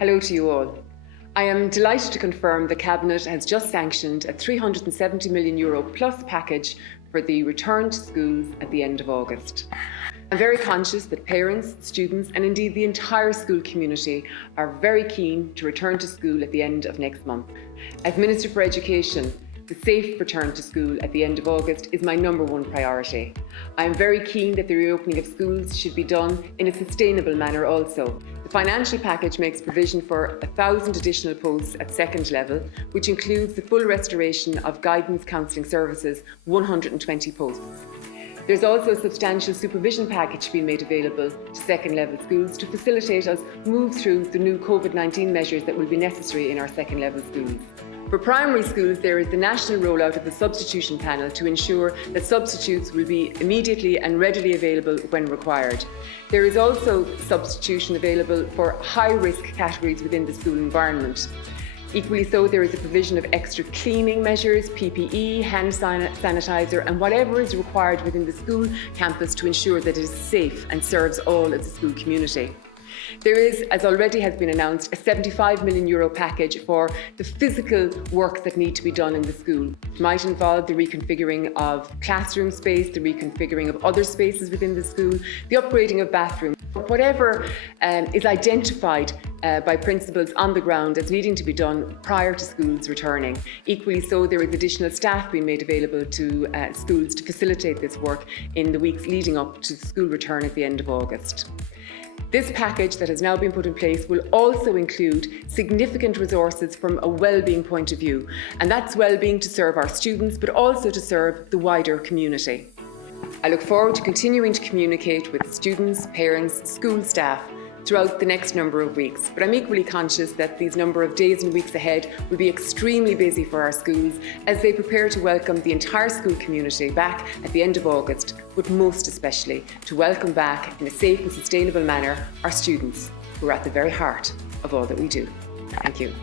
Hello to you all. I am delighted to confirm the Cabinet has just sanctioned a €370 million plus package for the return to schools at the end of August. I'm very conscious that parents, students and indeed the entire school community are very keen to return to school at the end of next month. As Minister for Education, the safe return to school at the end of August is my number one priority. I am very keen that the reopening of schools should be done in a sustainable manner also. The financial package makes provision for 1,000 additional posts at second level, which includes the full restoration of guidance counselling services, 120 posts. There's also a substantial supervision package being made available to second level schools to facilitate us move through the new COVID-19 measures that will be necessary in our second level schools. For primary schools, there is the national rollout of the substitution panel to ensure that substitutes will be immediately and readily available when required. There is also substitution available for high-risk categories within the school environment. Equally so, there is a provision of extra cleaning measures, PPE, hand sanitizer and whatever is required within the school campus to ensure that it is safe and serves all of the school community. There is, as already has been announced, a €75 million package for the physical work that need to be done in the school. It might involve the reconfiguring of classroom space, the reconfiguring of other spaces within the school, the upgrading of bathrooms. Whatever is identified by principals on the ground as needing to be done prior to schools returning. Equally so, there is additional staff being made available to schools to facilitate this work in the weeks leading up to the school return at the end of August. This package that has now been put in place will also include significant resources from a wellbeing point of view, and that's wellbeing to serve our students but also to serve the wider community. I look forward to continuing to communicate with students, parents, school staff throughout the next number of weeks, but I'm equally conscious that these number of days and weeks ahead will be extremely busy for our schools as they prepare to welcome the entire school community back at the end of August, but most especially to welcome back in a safe and sustainable manner our students, who are at the very heart of all that we do. Thank you.